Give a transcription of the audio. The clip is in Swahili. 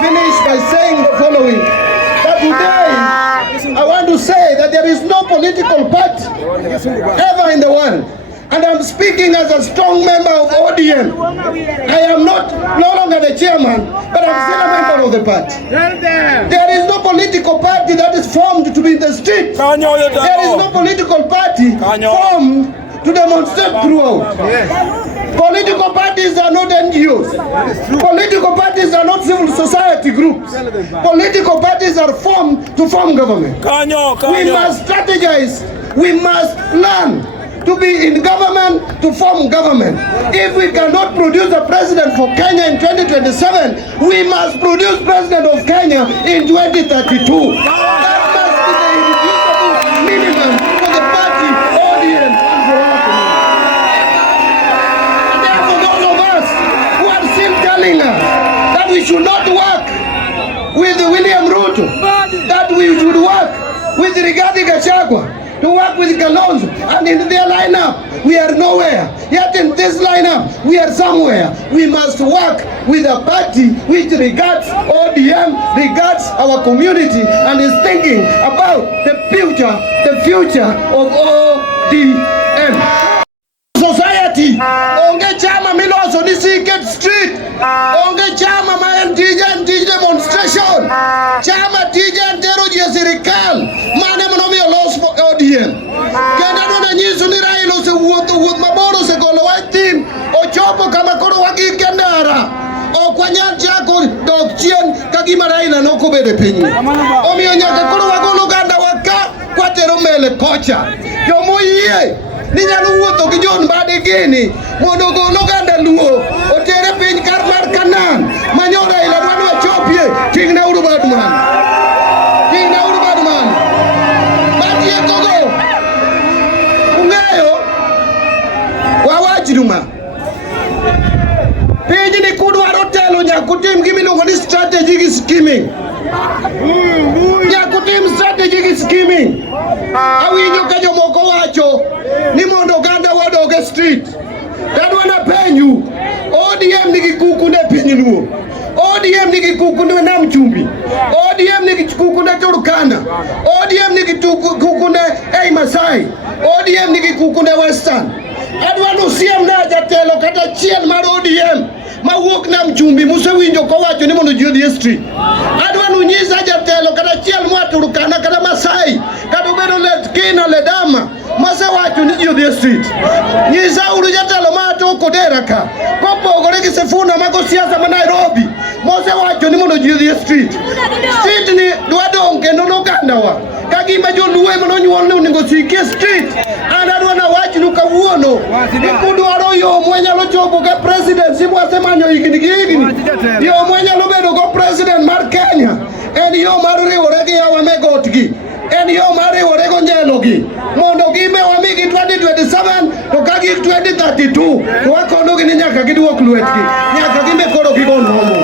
Finish by saying the following, that today I want to say that there is no political party ever in the world, and I'm speaking as a strong member of ODM. I am no longer the chairman, but I'm still a member of the party. There is no political party that is formed to be in the street. There is no political party formed to demonstrate throughout. Political parties are not NGOs. Political parties are not civil society groups. Political parties are formed to form government. We must strategize. We must learn to be in government, to form government. If we cannot produce a president for Kenya in 2027, we must produce president of Kenya in 2032. That must be the irreducible minimum for the party, ODM, and for our community. And therefore, those of us who are still telling us that we should not work with William Ruto, that we should work with Rigathi Gachagua, to work with Kalonzo, and in their lineup, we are nowhere. Yet in this lineup, we are somewhere. We must work with a party which regards ODM, regards our community, and is thinking about the future of ODM. Society, onge chama miloso ni Secret Street, onge chama TJ demonstration, chama TJ ntero jia serikal, mane manomi olos ODM. Kenda nuna nyisu ni Raila se wuoth maboro se golo waitin, ochopo kama koro wagi kendara, o kwa nyachako dok chien kagima Raila noko bede pinyi. Omiyo nyaka koro wagolo ganda waka kwa tero mele kocha. Yomo iye, ni nyalo wuotho gi John Mbadi gini mondo ogol oganda Luo otere piny kar mar Kanan manyo Raila dwani ochopie. Ting'ne uru Badman, batie kogo ung'eyo wawachni piny ni kudwaro telo nyakutim gimiluongo ni strategic scheming. Nyakutim strategic scheming. Awinjo ka jomoko wacho ni mondo oganda wadoge street. Tadwana penyu, ODM nigi kukunde piny Luo, ODM nigi kukunde Nam Chumbi, ODM nigi kukunde Turkana, ODM nigi kukunde Masai, ODM nigi kukunde Western. Adwano siem na jatelo kata chien mar ODM mawuok Nam Chumbi musewinjo kowacho ni mondo ji odhi street. Adwano nyisa jatelo kata chiel mwa Turkana kata Masai kata obedo Kina Ledama masewacho ni ji odhi street. Nyisa uru jatelo ma Toko Deraka kopogore gi Sifuna mago siasa ma Nairobi mosewacho ni mondo ji odhi street. Street ni dwadong kendo nogandawa kagima joluo ema nonyuol ni onego sikie street. An adwana wachnu kawuono ni kudwaro yo mwenyalo chopo ka president simwasemanyo higni gi higni. Yo mwenyalo bedo go president mar Kenya en yo mar riwore gi yawa megotgi, en yo mar riwore go njelogi mondo gime wamigi 2027 to kagi 2032 to wakonogi ni nyaka giduok lwetgi, nyaka gime koro gigo nomo.